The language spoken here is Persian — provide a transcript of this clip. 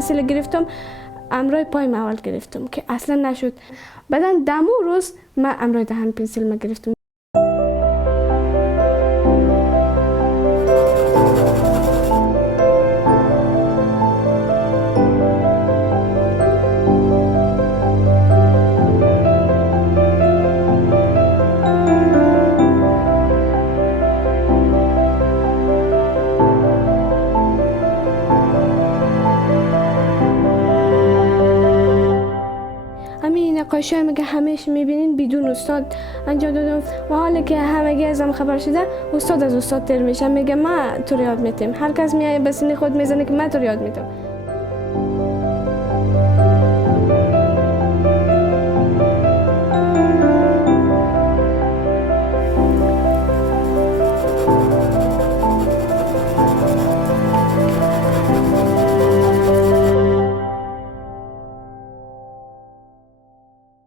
پنسیل گرفتم امروی پای اول گرفتم که اصلا نشد. بعدا دمو روز من امروی دهن پنسیل ما گرفتم. نقاشی که همیشه میبینین بدون استاد انجام دادم و حالا که همگی ازم خبر شده استاد از استاد تر میشه، میگه ما تو رو یاد میدیم. هر کس میایه به سن خود میزنه که من تو رو یاد میدم.